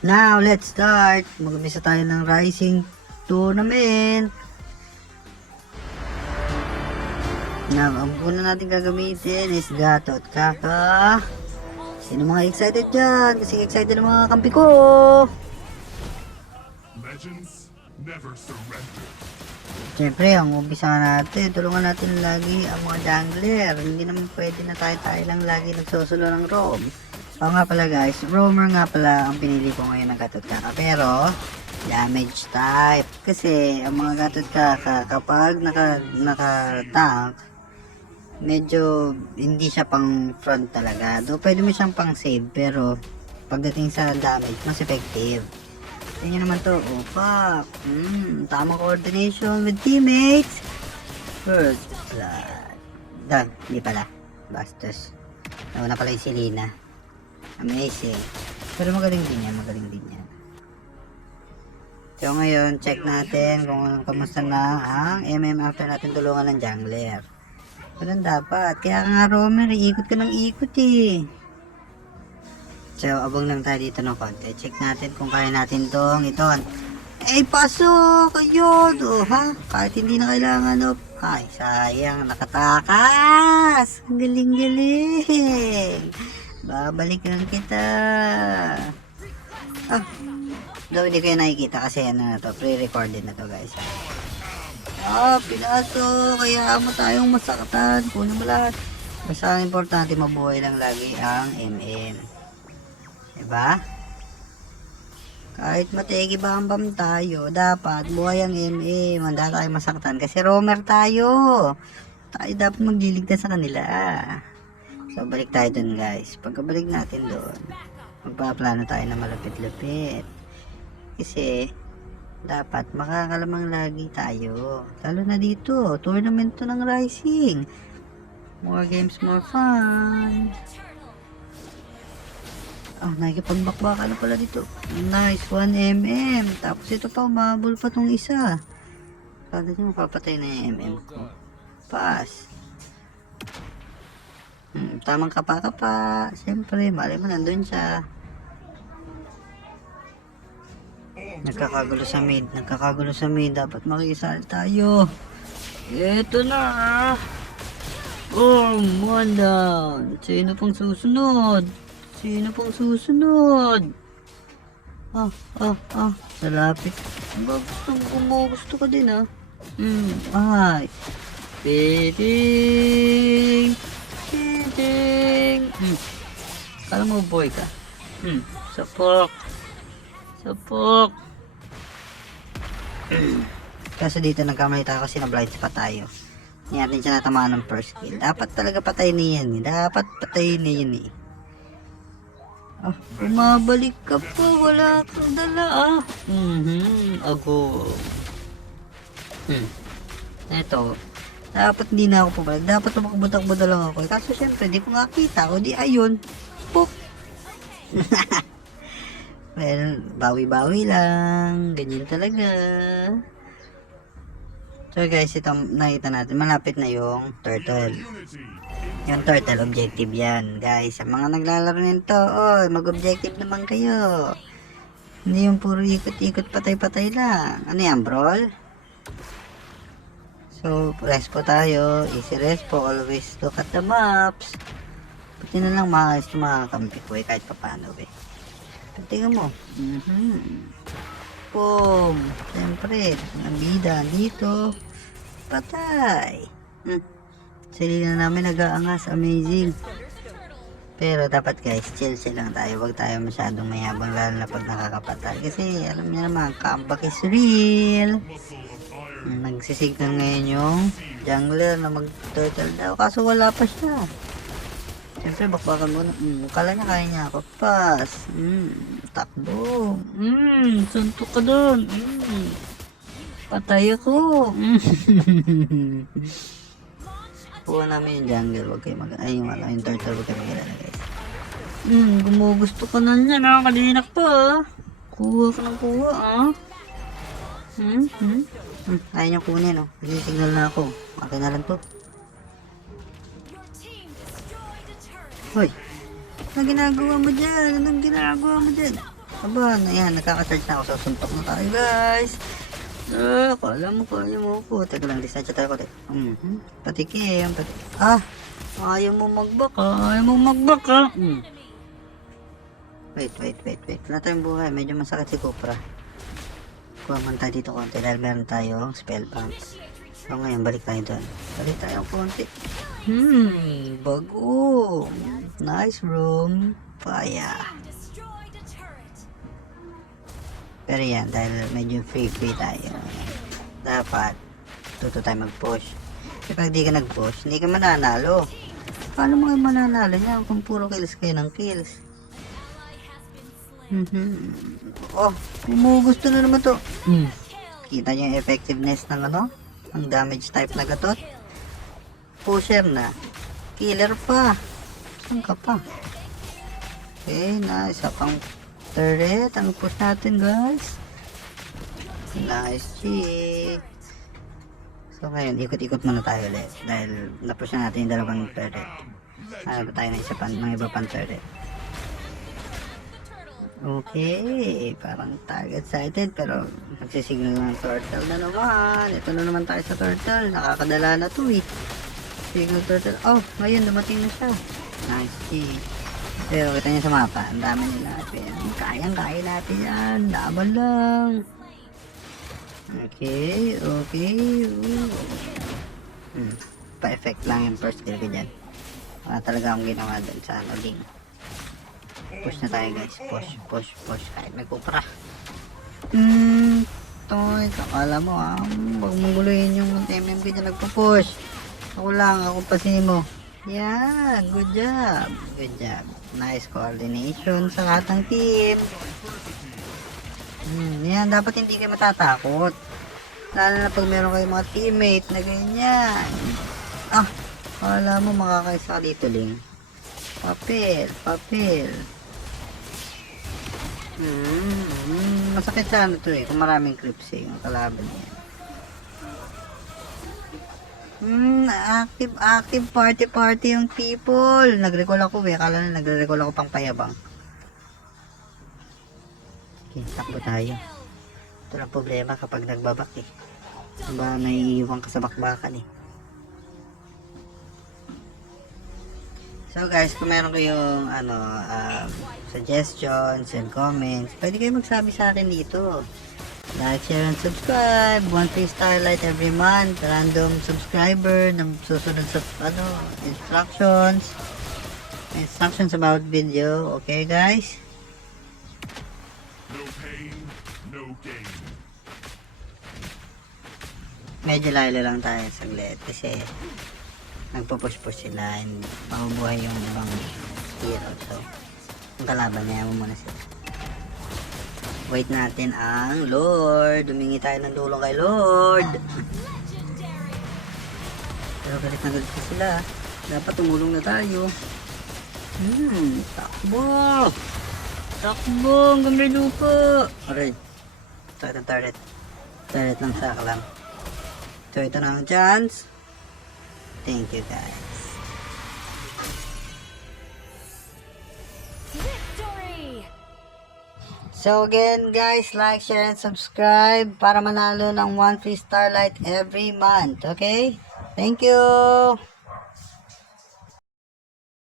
Now, let's start. Mag-umpisa tayo ng Rising Tournament. Now, ang una natin gagamitin is Gato at Kaka. Sino mga excited dyan? Kasi excited ang mga kampi ko. Legends never surrender. Siyempre, ang umpisa natin, tulungan natin lagi ang mga jungler. Hindi naman pwede na tayo lang lagi nagsusulo ng roam. Oo nga pala guys, roamer nga pala ang pinili ko ngayon ng Gatot Kaka. Pero, damage type. Kasi, ang mga Gatot Kaka, kapag naka-tank, medyo hindi siya pang front talaga. Do pwede mo siyang pang save, pero pagdating sa damage, mas effective. Tingnan naman to. Oh, fuck. Tamang coordination with teammates. First blood. Done. Hindi pala. Bastos. Nauna pala yung Selena. Amazing. Pero magaling din yan. Magaling din yan. So ngayon, check natin kung kamusta na ang MM after natin tulungan ng jungler. Ganun dapat. Kaya nga roamer, ikot ka ng ikot eh. So, abang lang tayo dito ng konti. Check natin kung kaya natin tong iton. Eh, pasok! Ayun! Oh, ha? Kahit hindi na kailangan, oh. Ay, sayang. Nakatakas! Ang galing-galing! Babalik lang kita. Ah, daw hindi kayo nakikita kasi ano na to. Pre-recorded na to, guys. Ah, pinasok! Kaya mo tayong masaktan. Kunin mo lahat. Basta ang importante, mabuhay lang lagi ang MM. Diba? Kahit mategi bambam tayo, dapat buhay ang MA. Manda tayo masaktan kasi roamer tayo. Tayo dapat magliligtas sa kanila. So, balik tayo dun guys. Pagkabalik natin dun, magpaplano tayo na malapit-lapit. Kasi, dapat makakalamang lagi tayo. Lalo na dito, tournament to ng Rising. More games, more fun. Oh, nakikipagbakbaka na pala dito. Nice, 1mm. Tapos ito pa, umabol pa tong isa. Kala nyo mapapatay na yung MM ko. Pass. Tamang kapa-kapa. Siyempre, mali mo nandun siya. Nagkakagulo sa mid. Nagkakagulo sa mid. Dapat makisali tayo. Ito na. Boom! One down. Sino pang susunod? Sino pang susunod? Salapit. Gusto ka din ah. Ay. Piting. Kala mo boy ka? Sapok. Kaso dito nagkamali tayo kasi na-blind spot tayo. Hindi natin siya natamaan ng first kill. Dapat talaga patay na yan eh. Dapat patay na yan eh. Umabalik ka pa, wala kang dala Ago. Eto, dapat hindi na ako pabalik. Dapat makabuntak-bunta lang ako. Kaso syempre, di ko nga kita. O di ayun. Pop. Well, bawi-bawi lang. Ganyan talaga. So guys, ito nakita natin. Malapit na yung turtle. Yung turtle objective yan guys. Sa mga naglalaro nito, mag-objective naman kayo. Hindi yung puro ikot-ikot patay-patay lang. Ano yan, brawl? So, respo tayo. Easy respo. Always look at the maps. Pati na lang maayos yung mga kampi ko kahit pa paano tingnan mo. Boom. Siyempre, nabida dito. Patay. Selena namin nag-aangas, amazing. Pero dapat guys, chill lang tayo. Huwag tayo masyadong mayabang lalo na pag nakakapatay. Kasi alam niyo naman, comeback is real. Nagsisignal ngayon yung jungler na mag-turtle daw. Kaso wala pa siya. Siyempre, bakbakan mo na. Kala niya kaya niya ako. Pass. Takbo. Suntok ka doon. Patay ako. Kuha namin yung jungle, huwag kayo yung turtle, huwag kayo mag-alala guys. Gumugusto ka na niya, nakakalinak pa Kuha ka ng kuha Ayaw niya kunin Nagsisignal na ako. Akin na lang to. Hoy, anong ginagawa mo dyan? Aba, yan, nagkaka-charge na ako. So, suntok na tayo, guys. Kala mo, kaya mo ko. Teka lang, discharge tayo ko. Patikim, ayaw mo mag-back, ayaw mo mag-back, Wait. Wala tayong buhay. Medyo masakit si Cupra. Kuha man tayo dito konti dahil meron tayong spell pumps. So, ngayon, balik tayo doon. Balik tayo konti. Bago. Nice room. Paya. Pero yan, dahil medyo free tayo. Dapat, tuto tayo mag-push. Kasi pag di ka nag-push, hindi ka mananalo. Paano mo kayo mananalo niya kung puro kills kayo ng kills? Oh, gusto na naman to. Kita niyo yung effectiveness ng ang damage type na gatot. Pusher na. Killer pa. Saan ka pa? Okay, nice. Pang turret. Ang push natin, guys. Nice, G. So, ngayon, ikot-ikot muna tayo ulit. Dahil na-push na natin yung dalawang turret. Hanap tayo ng iba pang turret. Okay, parang target sighted pero nagsisignal ng turtle na naman. Ito na naman tayo sa turtle. Nakakadala na to eh. Signal turtle. Oh, ngayon dumating na siya. Nice. Pero kita niyo sa mapa, ang dami nila. Kayang-kaya natin yan. Laban lang. Okay. Pa-effect lang yung first kill ko dyan. Wala talaga akong ginawa dun sa game. Push na tayo guys. Push. Kahit may Cupra. Toy. Akala mo huwag mong guluhin yung MMK dyan nagpo-push. Ako pasin mo. Yan. Good job. Nice coordination sa lahat ng team. Yan. Dapat hindi kayo matatakot. Lalo na pag meron kayong mga teammate na ganyan. Akala mo makakaisa ka dito, Ling. Papel. Masakit sana to eh kung maraming creeps yung kalaban niya. Active party yung people. Nag-recall ako akala na nagre-recall ako pang payabang. Okay, takbo tayo. Ito lang problema kapag nagbabak eh. Diba naiiwan ka sa bakbakan eh. So guys, kung meron kayong suggestions and comments, pwede kayo magsabi sa akin dito. Like, share, and subscribe. 1 free starlight every month. Random subscriber na susunod sa instructions about video. Okay guys? No pain, no gain. Medyo lalo lang tayo saglit kasi nagpo-push sila and mabubuhay yung ibang hero. So, ang kalaban niya mo muna sila. Wait natin ang Lord. Humingi tayo ng tulong kay Lord. Pero galit na galit pa sila. Dapat tumulong na tayo. Takbo. Hanggang may lupa. Alright. Ito ang turret. Turret lang sa lang. So, ito na ang chance. Thank you guys. Victory! So again guys, like, share, and subscribe para manalo ng 1 free starlight every month. Okay? Thank you!